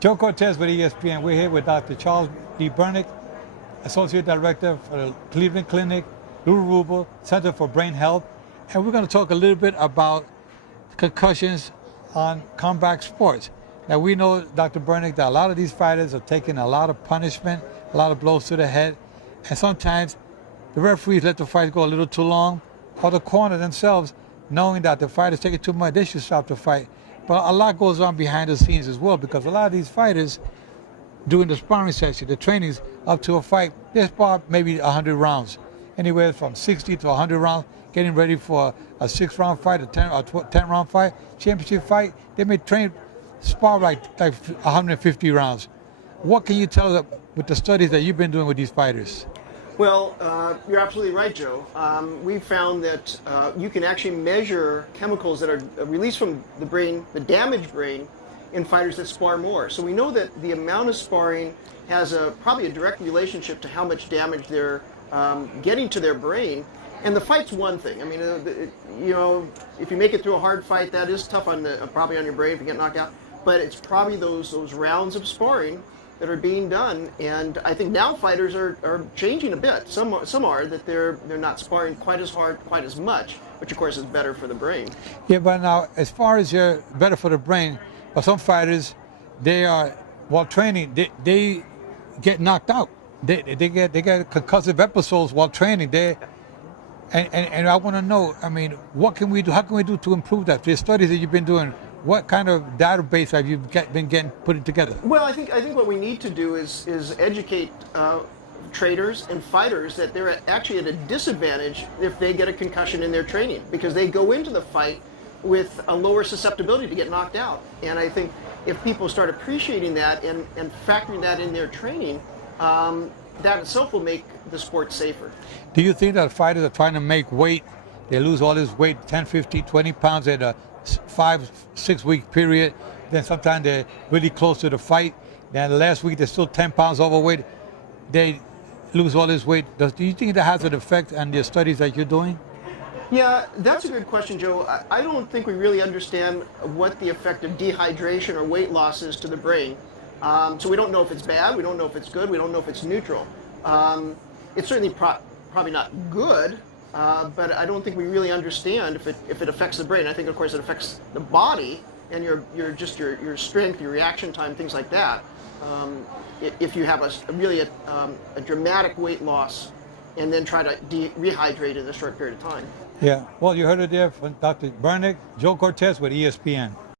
Joe Crtez with ESPN. We're here with Dr. Charles D. Bernice, Associate Director for the Cleveland Clinic, Ruvo Center for Brain Health. And we're going to talk a little bit about concussions on combat sports. Now, we know, Dr. Bernice, that a lot of these fighters are taking a lot of punishment, a lot of blows to the head, and sometimes the referees let the fight go a little too long, or the corner themselves, knowing that the fight is taking too much, they should stop the fight. But a lot goes on behind the scenes as well, because a lot of these fighters, during the sparring session, the trainings up to a fight, they spar maybe 100 rounds, anywhere from 60 to 100 rounds, getting ready for a 6-round fight, a 10-round fight, championship fight. They may spar like 150 rounds. What can you tell us with the studies that you've been doing with these fighters? Well, you're absolutely right, Joe. We've found that you can actually measure chemicals that are released from the brain, the damaged brain, in fighters that spar more. So we know that the amount of sparring has probably a direct relationship to how much damage they're getting to their brain. And the fight's one thing. I mean, if you make it through a hard fight, that is tough on probably on your brain if you get knocked out. But it's probably those rounds of sparring that are being done, and I think now fighters are changing a bit. Some are that they're not sparring quite as hard, quite as much, which of course is better for the brain. Yeah, but now as far as you're better for the brain, but some fighters, they are while training, they get knocked out. They get concussive episodes while training. And I want to know, I mean, what can we do? How can we do to improve that? The studies that you've been doing, what kind of database have you been putting together? Well, I think what we need to do is educate traders and fighters that they're actually at a disadvantage if they get a concussion in their training, because they go into the fight with a lower susceptibility to get knocked out. And I think if people start appreciating that and factoring that in their training, that itself will make the sport safer. Do you think that fighters are trying to make weight, they lose all this weight, 10, 15, 20 pounds at a 5-6 week period, then sometimes they're really close to the fight, then the last week they're still 10 pounds overweight, they lose all this weight? Do you think that has an effect on the studies that you're doing? Yeah, that's a good question, Joe. I don't think we really understand what the effect of dehydration or weight loss is to the brain. So we don't know if it's bad, we don't know if it's good, we don't know if it's neutral. It's certainly probably not good, but I don't think we really understand if it affects the brain. I think, of course, it affects the body and your strength, your reaction time, things like that. If you have a dramatic weight loss and then try to rehydrate in a short period of time. Yeah, well, you heard it there from Dr. Bernice, Joe Crtez with ESPN.